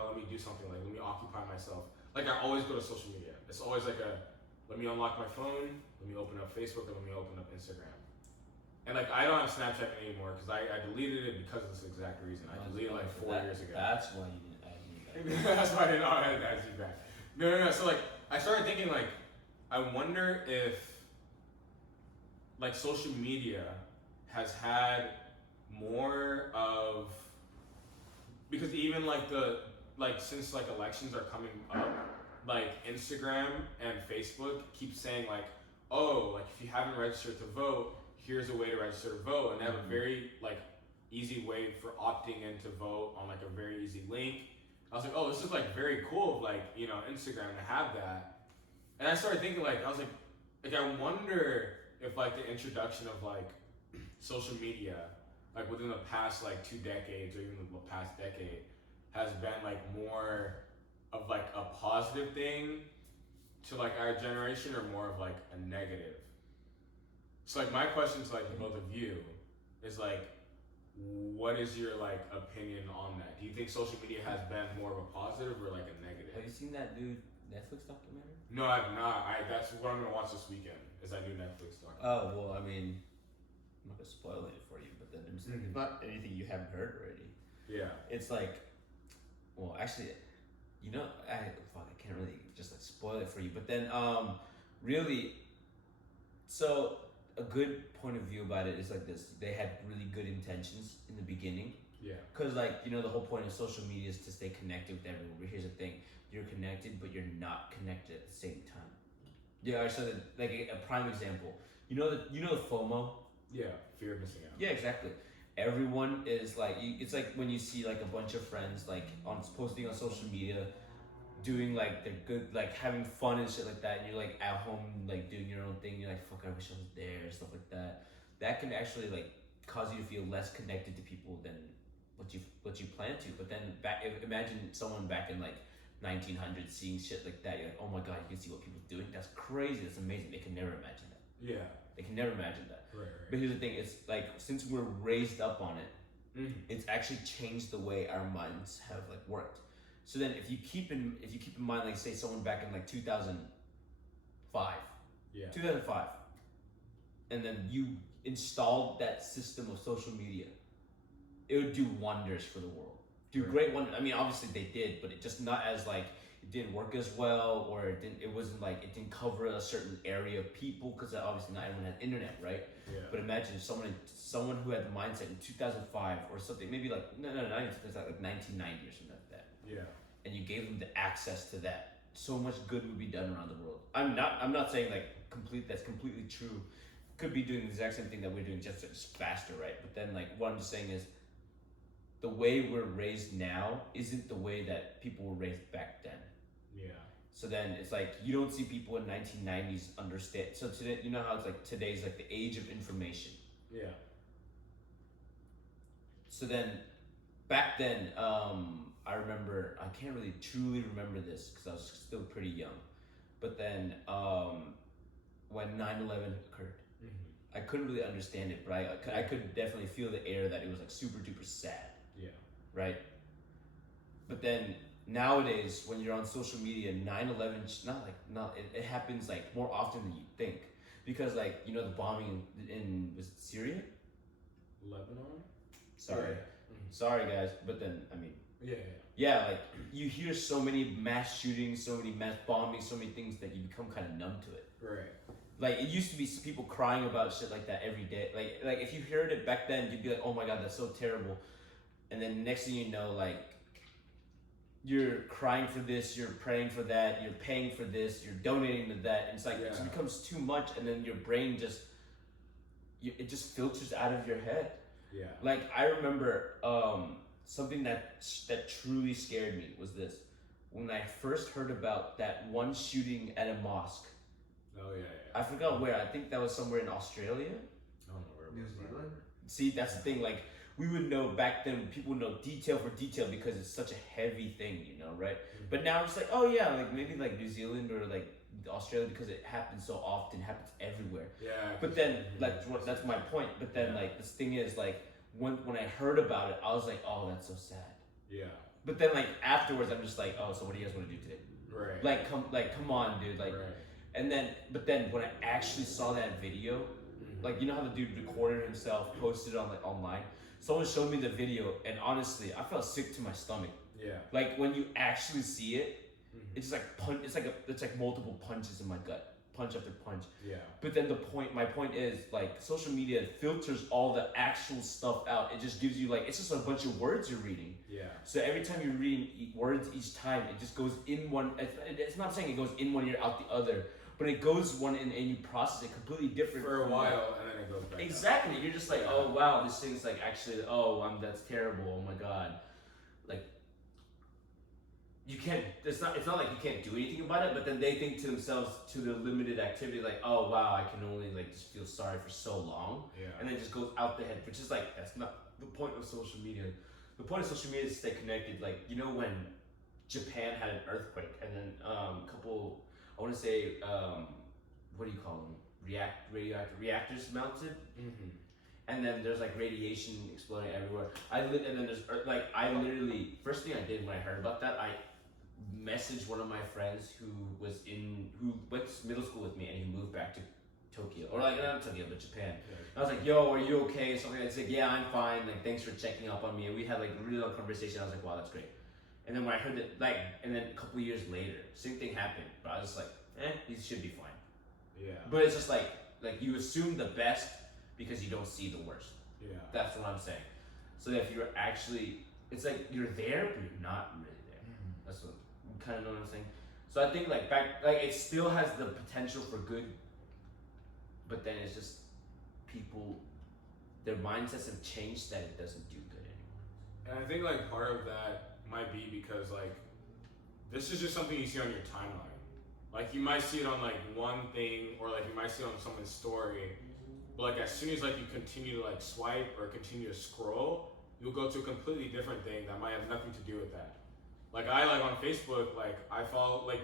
let me do something, like let me occupy myself. Like I always go to social media. It's always like let me unlock my phone, let me open up Facebook, and let me open up Instagram. And like I don't have Snapchat anymore because I deleted it because of this exact reason. I deleted it like 4 years ago. That's why you didn't add me back. That's why I didn't know I had to ask you back. No. So like I started thinking like I wonder if like social media has had more of, because even like since like elections are coming up, like Instagram and Facebook keep saying like, oh, like if you haven't registered to vote, here's a way to register to vote, and they have a very like easy way for opting in to vote on like a very easy link. I was like, oh, this is like very cool of like, you know, Instagram to have that. And I started thinking like, I was like I wonder if like the introduction of like social media, like within the past like 2 decades or even the past decade, has been like more of like a positive thing to like our generation, or more of like a negative. So like my question to like the both of you is like, what is your like opinion on that? Do you think social media has been more of a positive or like a negative? Have you seen that new Netflix documentary? No, I've not. That's what I'm gonna watch this weekend. Is that new Netflix doc? Oh well, I mean, I'm not gonna spoil it for you, but then it's Mhm. not anything you haven't heard already. Yeah. It's like, well, actually, you know, I can't really just like spoil it for you. But then, really, so a good point of view about it is like this: they had really good intentions in the beginning, Yeah. because like you know the whole point of social media is to stay connected with everyone. But here's the thing: you're connected, but you're not connected at the same time. Yeah. So like a prime example, you know the FOMO. Yeah. Fear of missing out. Yeah, exactly. Everyone is like, it's like when you see like a bunch of friends like posting on social media, doing like they're good, like having fun and shit like that, and you're like at home like doing your own thing. You're like, fuck, I wish I was there, stuff like that. That can actually like cause you to feel less connected to people than what you plan to. But then imagine someone back in like 1900s, seeing shit like that, you're like, oh my god, you can see what people are doing. That's crazy. That's amazing. They can never imagine that. Yeah. They can never imagine that. Right. But here's the thing: it's like since we're raised up on it, it's actually changed the way our minds have like worked. So then, if you keep in mind, like say someone back in like 2005, Yeah. 2005, and then you installed that system of social media, it would do wonders for the world. Do great wonders. I mean, obviously they did, but it just not as like it didn't work as well, or it didn't cover a certain area of people because obviously not everyone had internet, right? Yeah. But imagine someone who had the mindset in 2005 or something, maybe like not even 2005, like 1990 or something like that. Yeah. And you gave them the access to that. So much good would be done around the world. I'm not saying like that's completely true. Could be doing the exact same thing that we're doing, just faster, right? But then like what I'm just saying is the way we're raised now isn't the way that people were raised back then. Yeah. So then it's like you don't see people in 1990s understand. So today, you know how it's like today's like the age of information. Yeah. So then back then, I remember, I can't really truly remember this because I was still pretty young. But then when 9/11 occurred, I couldn't really understand it, but I could definitely feel the air that it was like super duper sad. Yeah. Right? But then nowadays, when you're on social media, 9/11, it happens like more often than you think. Because like, you know, the bombing in was it Syria? Lebanon? Sorry. Yeah. Sorry guys, but then, I mean, Yeah. yeah, like you hear so many mass shootings, so many mass bombings, so many things that you become kind of numb to it. Right. Like it used to be people crying about shit like that every day. Like if you heard it back then, you'd be like, oh my god, that's so terrible. And then next thing you know, like you're crying for this, you're praying for that, you're paying for this, you're donating to that. And it's like it becomes too much, and then your brain it just filters out of your head. Yeah. Like I remember something that truly scared me was this. When I first heard about that one shooting at a mosque. Oh yeah. I forgot where. I think that was somewhere in Australia. I don't know where it New was. Zealand? See, that's the thing. Like we would know back then. People would know detail for detail because it's such a heavy thing, you know, right? But now it's like, oh yeah, like maybe like New Zealand or like Australia because it happens so often, happens everywhere. Yeah. But then, like, that's my point. But then, like, this thing is like, when I heard about it, I was like, oh, that's so sad. Yeah. But then, like, afterwards, I'm just like, oh, so what do you guys want to do today? Right. Like, come on, dude. Like, Right. and then, but then when I actually saw that video, like, you know how the dude recorded himself, posted it on like online. Someone showed me the video, and honestly, I felt sick to my stomach. Yeah. Like when you actually see it, it's just like it's like multiple punches in my gut, punch after punch. Yeah. But then my point is like social media filters all the actual stuff out. It just gives you like it's just a bunch of words you're reading. Yeah. So every time you're reading words each time, it just goes in one. It's not saying it goes in one ear out the other, but it goes one and you process it completely different For a from while, and then it goes back. Exactly. You're just like, oh wow, this thing's like actually, that's terrible. Oh my god, like. You can't. It's not like you can't do anything about it. But then they think to themselves, to the limited activity, like, oh wow, I can only like just feel sorry for so long, Yeah. and then it just goes out the head. Which is like that's not the point of social media. The point of social media is to stay connected. Like you know when Japan had an earthquake, and then I want to say what do you call them? Radioactive reactors melted. And then there's like radiation exploding everywhere. And then there's I literally first thing I did when I heard about that, I messaged one of my friends who went to middle school with me, and he moved back to Tokyo, or like not Tokyo but Japan. I was like, yo, are you okay? Something like that. He's like, yeah, I'm fine. Like thanks for checking up on me. And we had like a really long conversation. I was like, wow, that's great. And then when I heard that, and then a couple of years later, same thing happened. But I was just like, he should be fine. Yeah. But it's just like you assume the best because you don't see the worst. Yeah. That's what I'm saying. So that if you're actually, it's like you're there, but you're not really there. That's what you kind of know what I'm saying. So I think it still has the potential for good, but then it's just people, their mindsets have changed that it doesn't do good anymore. And I think like part of that might be because like this is just something you see on your timeline. Like you might see it on like one thing, or like you might see it on someone's story. But like as soon as like you continue to like swipe or continue to scroll, you'll go to a completely different thing that might have nothing to do with that. Like I like on Facebook, like I follow like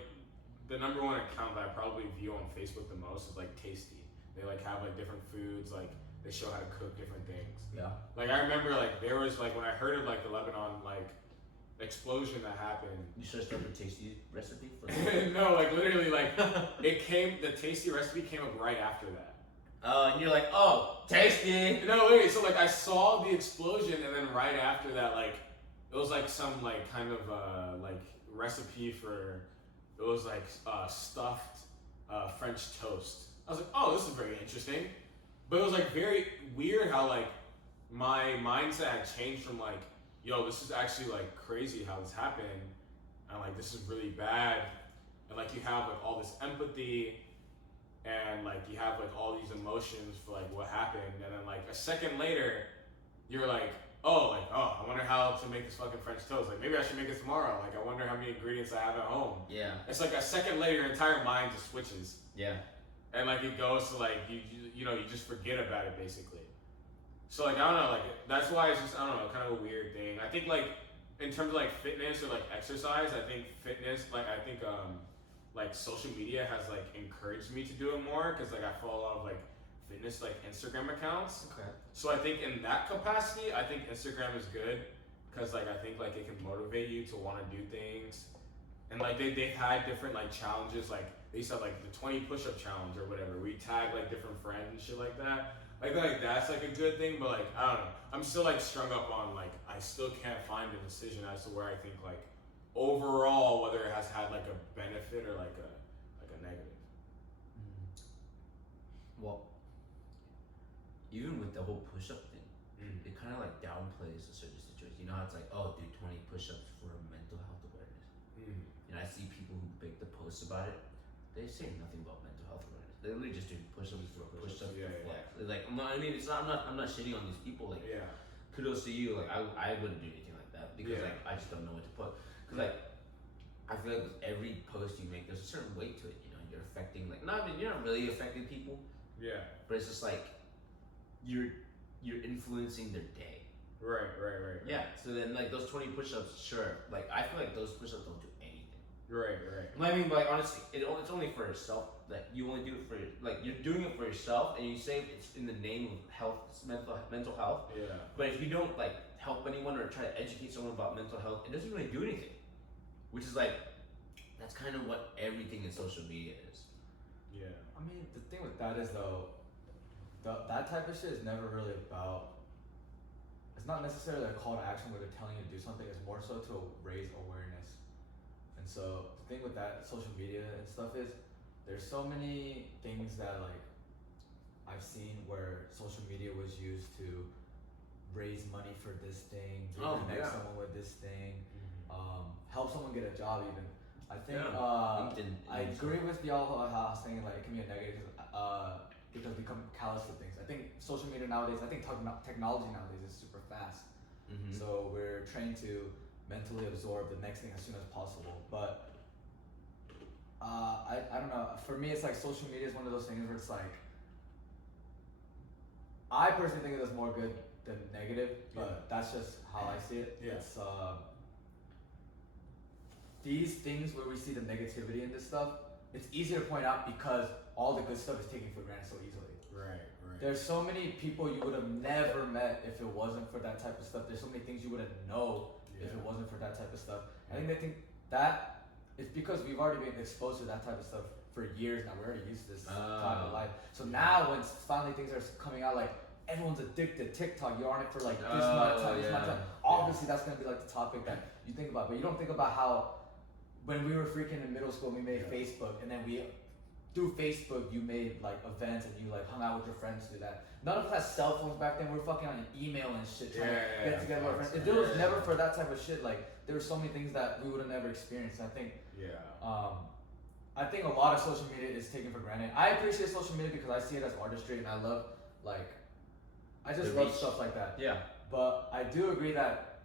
the number one account that I probably view on Facebook the most is like Tasty. They like have like different foods, like they show how to cook different things. Yeah. Like I remember like there was like when I heard of like the Lebanon like explosion that happened. You searched up a tasty recipe for No, like literally like the Tasty recipe came up right after that. and you're like, oh, tasty. No, wait, so like I saw the explosion and then right after that, like it was like some like kind of like recipe for it was like stuffed French toast. I was like, oh, this is very interesting. But it was like very weird how like my mindset had changed from like, yo, this is actually like crazy how this happened, and like this is really bad, and like you have like all this empathy, and like you have like all these emotions for like what happened, and then like a second later, you're like, oh, I wonder how to make this fucking French toast. Like maybe I should make it tomorrow. Like I wonder how many ingredients I have at home. Yeah. It's like a second later, your entire mind just switches, Yeah. and like it goes to like you know you just forget about it basically. So like I don't know, like that's why it's just I don't know, kind of a weird thing. I think like in terms of like fitness or like exercise, I think fitness like social media has like encouraged me to do it more because like I follow a lot of like fitness like Instagram accounts. Okay. So I think in that capacity, I think Instagram is good because like I think like it can motivate you to want to do things, and like they've had different like challenges, like they used to have like the 20 push-up challenge or whatever. We tag like different friends and shit like that. Like that's like a good thing, but like I don't know. I'm still like strung up on like I still can't find a decision as to where I think like overall whether it has had like a benefit or like a negative. Well, even with the whole push-up thing, Mm. it kind of like downplays a certain situation. You know how it's like, oh, do 20 push-ups for mental health awareness. Mm. And I see people who make the posts about it. They say nothing about mental health awareness. They're literally just doing push-ups for push-ups. Yeah, yeah. Flex. Like I mean, it's not. I'm not shitting on these people. Like, Yeah. kudos to you. Like I wouldn't do anything like that because Yeah. like I just don't know what to put. Cause like I feel like with every post you make, there's a certain weight to it. You know, you're affecting like you're not really affecting people, Yeah. but it's just like you're influencing their day. Right. Yeah. So then like those 20 push-ups, sure. Like I feel like those push-ups don't do anything. Right. I mean, like honestly, it's only for yourself. Like you only do it for like you're doing it for yourself, and you say it's in the name of health, mental health. Yeah. But if you don't like help anyone or try to educate someone about mental health, it doesn't really do anything. Which is like, that's kind of what everything in social media is. Yeah. I mean, the thing with that is though, that type of shit is never really about. It's not necessarily a call to action where they're telling you to do something. It's more so to raise awareness. And so the thing with that social media and stuff is, there's so many things that like I've seen where social media was used to raise money for this thing, connect someone with this thing, help someone get a job even. I think LinkedIn I agree with y'all how saying like it can be a negative because we become callous to things. I think social media nowadays, I think technology nowadays is super fast. Mm-hmm. So we're trained to mentally absorb the next thing as soon as possible. But I don't know. For me, it's like social media is one of those things where it's like, I personally think it does more good than negative, but that's just how I see it. Yeah. It's these things where we see the negativity in this stuff, it's easier to point out because all the good stuff is taken for granted so easily. Right. There's so many people you would have never met if it wasn't for that type of stuff. There's so many things you wouldn't know if it wasn't for that type of stuff. I think they think that it's because we've already been exposed to that type of stuff for years now. We're already used to this type of life. So now when finally things are coming out, like everyone's addicted. TikTok, you're on it for like this much time, this much time. Obviously that's gonna be like the topic that you think about, but you don't think about how when we were freaking in middle school, we made Facebook, and then through Facebook, you made like events and you like hung out with your friends through that. None of us had cell phones back then. We were fucking on email and shit trying to get together with our friends. If there was never for that type of shit, like there were so many things that we would have never experienced. I think I think a lot of social media is taken for granted. I appreciate social media because I see it as artistry and I love I just love stuff like that. Yeah. But I do agree that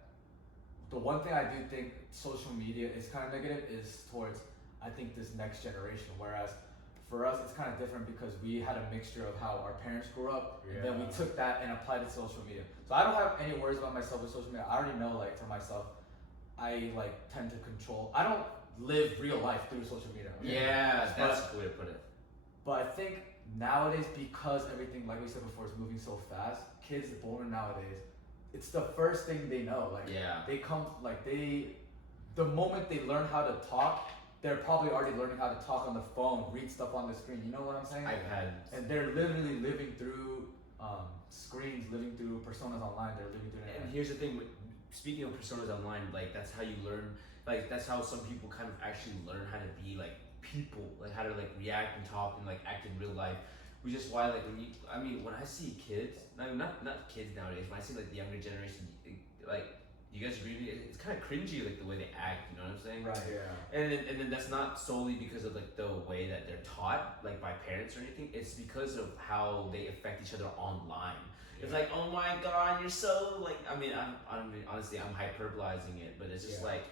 the one thing I do think social media is kind of negative is towards, I think, this next generation. Whereas for us, it's kind of different because we had a mixture of how our parents grew up, and then we took that and applied it to social media. So I don't have any worries about myself with social media. I already know, like, for myself, I like tend to control. I don't live real life through social media. Yeah, that's a good way to put it. But I think nowadays, because everything, like we said before, is moving so fast, kids born nowadays, it's the first thing they know. Like they come, like the moment they learn how to talk, they're probably already learning how to talk on the phone, read stuff on the screen. You know what I'm saying? iPads. And they're literally living through screens, living through personas online. They're living through And here's the thing, speaking of personas online, like that's how you learn, like that's how some people kind of actually learn how to be like people, like how to like react and talk and like act in real life. Which is why like when I see kids, not kids nowadays, when I see like the younger generation, like you guys agree with me, it's kind of cringy like the way they act, you know what I'm saying? Right. Yeah. And then that's not solely because of like the way that they're taught like by parents or anything. It's because of how they affect each other online. It's like, oh my god, you're so like. I mean, honestly, I'm hyperbolizing it, but it's just like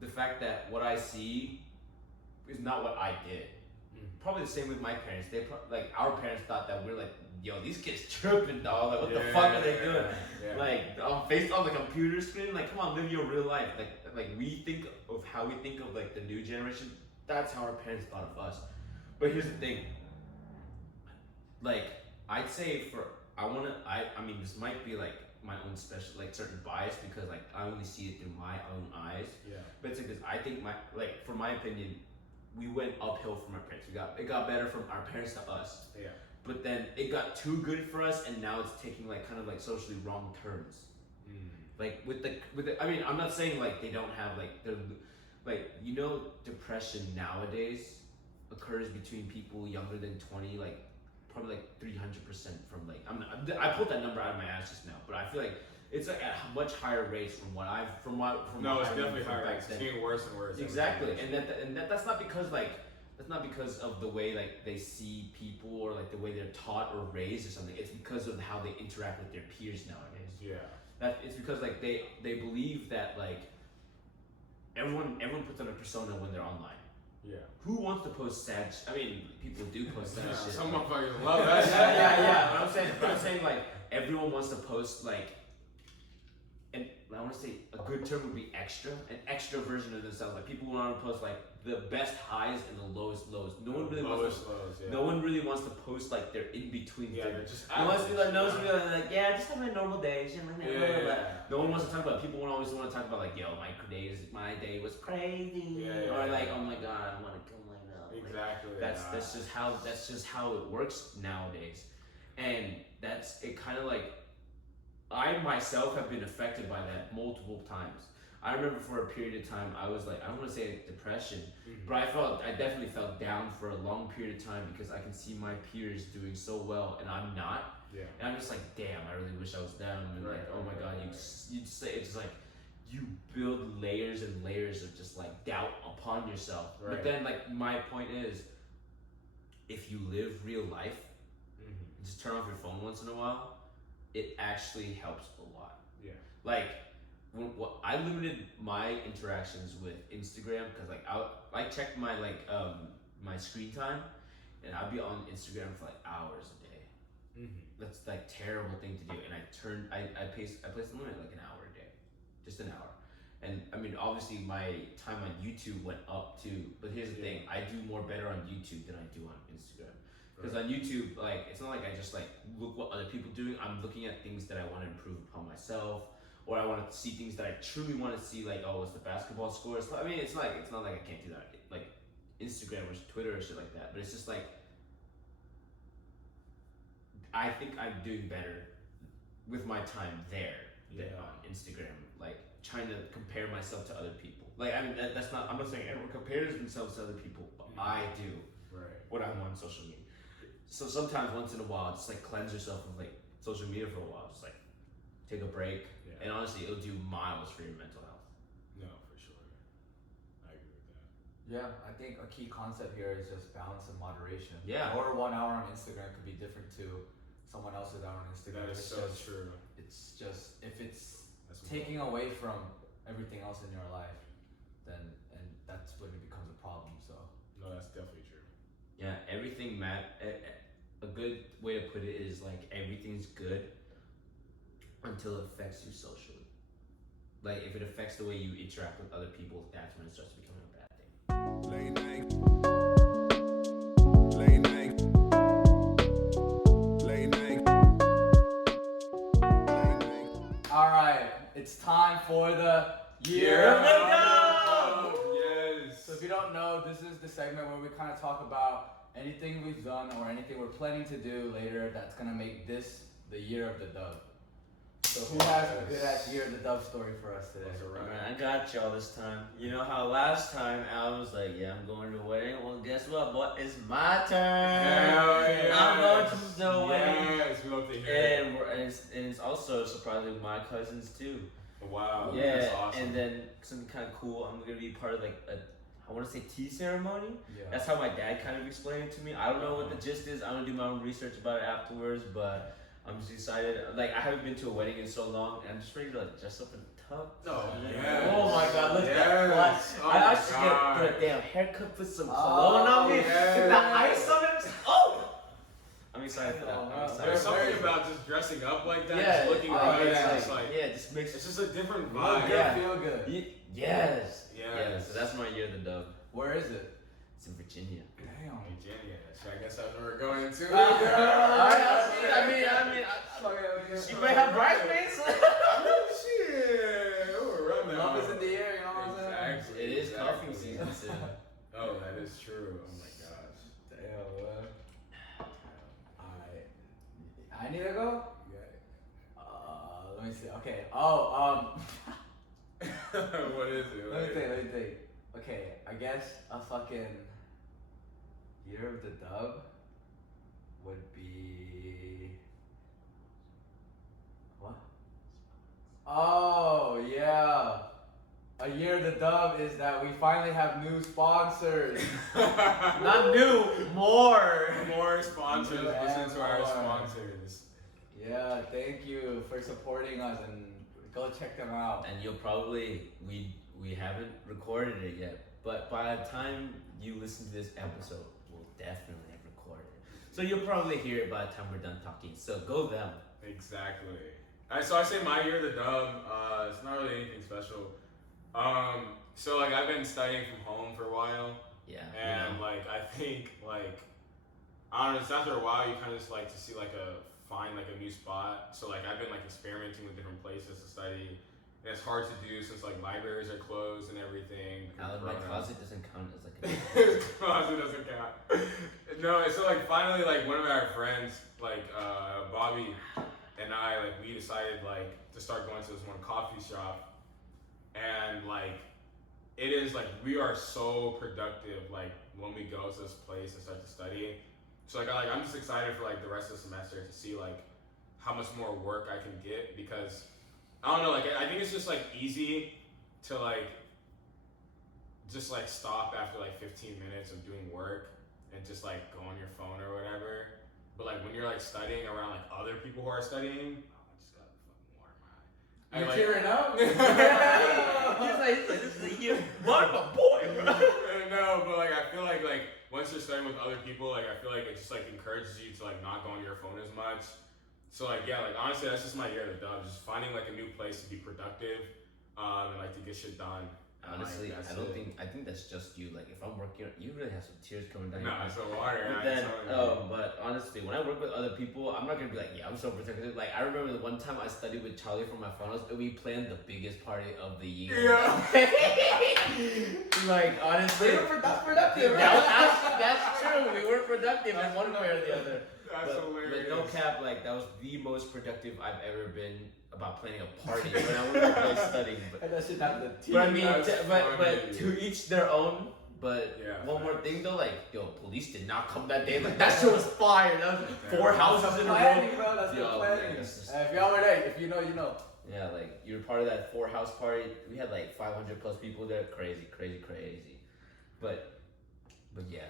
the fact that what I see is not what I did. Probably the same with my parents. They like our parents thought that we're like, yo, these kids tripping, dog. Like, what the fuck are they doing? Yeah. Like, based on the computer screen. Like, come on, live your real life. Like we think of how we think of like the new generation. That's how our parents thought of us. But here's the thing. Like, I'd say I mean, this might be like my own special, like certain bias because like I only see it through my own eyes. Yeah. But it's because I think for my opinion, we went uphill from our parents. It got better from our parents to us. Yeah. But then it got too good for us, and now it's taking like kind of like socially wrong turns. Like with the I mean, I'm not saying like they don't have like depression nowadays occurs between people younger than 20, like probably like 300% from like I pulled that number out of my ass just now, but I feel like it's like at much higher rates from what No, it's definitely higher. It's getting worse and worse. Exactly, and that's not because of the way like they see people or like the way they're taught or raised or something. It's because of how they interact with their peers nowadays. Yeah. It's because like they believe that like everyone puts on a persona when they're online. Yeah. Who wants to post sad? I mean, people do post sad shit. Some motherfuckers love that shit. Yeah. But I'm saying like everyone wants to post like, and I want to say a good term would be an extra version of themselves. Like people want to post like the best highs and the lowest lows. No one really wants to post like their in between. Yeah, they're just. No one's like, yeah, just have my normal day. No one wants to talk about. People always want to talk about like, yo, my day was crazy, or like, oh my god, I want to kill myself. Exactly. That's just how it works nowadays, and that's it. Kind of like I myself have been affected by that multiple times. I remember for a period of time I was like, I don't want to say depression, but I definitely felt down for a long period of time because I can see my peers doing so well and I'm not. Yeah. And I'm just like, damn, I really wish I was them. And like, oh my god, you say it's like you build layers and layers of just like doubt upon yourself. Right. But then like my point is, if you live real life, just turn off your phone once in a while, it actually helps a lot. Yeah. Like I limited my interactions with Instagram because like I checked my like my screen time, and I'd be on Instagram for like hours a day. That's like terrible thing to do, and I placed the limit like an hour a day, just an hour. And I mean, obviously my time on YouTube went up too, but here's the thing: I do more better on YouTube than I do on Instagram. Because on YouTube, like it's not like I just like look what other people doing. I'm looking at things that I want to improve upon myself, or I want to see things that I truly want to see. Like, oh, what's the basketball score? I mean, it's not like I can't do that. Like Instagram or Twitter or shit like that. But it's just like I think I'm doing better with my time there than on Instagram. Like trying to compare myself to other people. Like I mean, that's not. I'm not saying everyone compares themselves to other people, but I do. Right. When I'm on social media. So sometimes once in a while, just like cleanse yourself of like social media for a while. Just like take a break, and honestly, it'll do miles for your mental health. No, for sure. I agree with that. Yeah, I think a key concept here is just balance and moderation. Yeah. Or 1 hour on Instagram could be different to someone else's hour on Instagram. That is so true. It's just if it's taking away from everything else in your life, then and that's when it becomes a problem. So. No, that's definitely true. Yeah, everything a good way to put it is like everything's good until it affects you socially. like if it affects the way you interact with other people, that's when it starts becoming a bad thing. Late night. Late night. Late night. Late night. All right, it's time for the year Yeah. of the dog. Yes. So if you don't know, this is the segment where we kind of talk about anything we've done or anything we're planning to do later that's gonna make this the year of the dove. So who has a good ass year of the dove story for us today? That's a wrap. Alright, I got y'all this time. You know how last time Al was like, yeah, I'm going to a wedding? Well, guess what, boy? It's my turn. Hell yeah. I'm going to the wedding. Yes, we love to hear it. And it's also surprisingly my cousins too. Wow. Yeah, That's awesome. and then something kind of cool. I'm gonna be part of like I want to say tea ceremony. Yeah. That's how my dad kind of explained it to me. I don't know what the gist is. I'm gonna do my own research about it afterwards, but I'm just excited. Like I haven't been to a wedding in so long, and I'm just ready to like dress up in a tux. Oh, yes. Oh my god, look at that Yes. flush. Oh I my should God. get put a damn haircut, put some Oh, cologne on me, yes. get the ice on it. Oh, I'm excited for that. Oh, I'm wow. excited. There's something about just dressing up like that, Yeah, just looking oh, right. yeah. It's just like, yeah, it just makes it's just a different Look vibe. good, Yeah. feel good. Yes. Yes. Yeah. So that's my year of the dove. Where is it? It's in Virginia. Damn. Virginia. So I guess that's where we're going to. You may have bridesmaids. Shit. We're running. Love is in the air, you know what I'm saying? Exactly. It is exactly. cuffing season soon. Oh, that is true. Oh my gosh. Damn, man. I need to go? Let me see. Okay. What is it? Let me think. Okay, I guess a fucking year of the dove would be what? Oh yeah. A year of the dove is that we finally have new sponsors. Not new, more. More sponsors. Yeah, Listen to our more. sponsors. Yeah, thank you for supporting us and go check them out. And you'll probably we haven't recorded it yet, but by the time you listen to this episode, we'll definitely have recorded it. So you'll probably hear it by the time we're done talking. So go them. Exactly. So I say my year of the dove. It's not really anything special. So like I've been studying from home for a while, Yeah. and like I think like I don't know. It's after a while you kind of just like to see find a new spot. So like I've been like experimenting with different places to study, and it's hard to do since like libraries are closed and everything. Alan, my closet doesn't count as like a His closet doesn't count. No, so like finally like one of our friends, like Bobby and I, like we decided like to start going to this one coffee shop, and like it is like we are so productive like when we go to this place and start to study. So like I'm just excited for like the rest of the semester to see like how much more work I can get, because I don't know, like I think it's just like easy to like just like stop after like 15 minutes of doing work and just like go on your phone or whatever. But like when you're like studying around like other people who are studying, I just got fucking water in my eye. You're I, tearing up? he's like, this is the year. What my boy, bro. No, but like I feel like once you're studying with other people, like I feel like it just like encourages you to like not go on your phone as much. So like yeah, like honestly that's just my year of the dove, just finding like a new place to be productive, and like to get shit done. And, Honestly, like, I think that's just you. Like if I'm working, you really have some tears coming down. No, your eyes. it's the water. But I'm then, telling you. but honestly, when I work with other people, I'm not gonna be like, yeah, I'm so protective. Like I remember the one time I studied with Charlie for my finals, and we planned the biggest party of the year. Yeah. Like honestly, That's productive, right? that's true. We were productive in one way or the other. That's But hilarious. no cap, like that was the most productive I've ever been about planning a party when I was in place studying. And that shit happened to But I mean, That's but funny. to each their own. But Yeah, one more facts. thing though, like yo, police did not come that day. Like that shit was fire. That was four Yeah. houses in a row. planning, bro. That's the Yo, planning. man, that's just- If y'all were there, if you know, you know. Yeah, like you were part of that 4-house party. We had like 500 plus people there. Crazy. But yeah.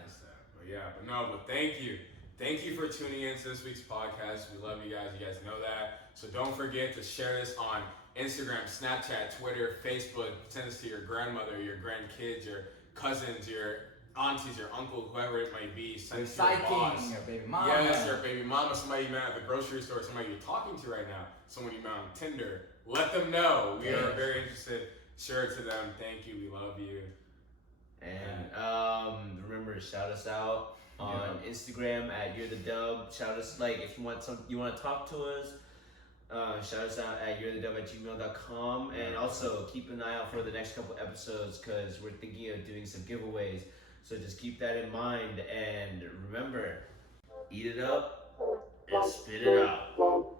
But thank you for tuning in to this week's podcast. We love you guys know that. So don't forget to share this on Instagram, Snapchat, Twitter, Facebook. Send this to your grandmother, your grandkids, your cousins, your aunties, your uncle, whoever it might be, sent Your to your boss. psychic, your baby mama. Yes, your baby mama, somebody you met at the grocery store, somebody you're talking to right now, someone you met on Tinder. Let them know. We are very interested. Share it to them. Thank you. We love you. And remember, shout us out on Instagram at You're the Dub. Shout us, like, if you want to talk to us. Shout us out at you'rethedub@gmail.com, and also keep an eye out for the next couple episodes because we're thinking of doing some giveaways. So just keep that in mind, and remember, eat it up and spit it out.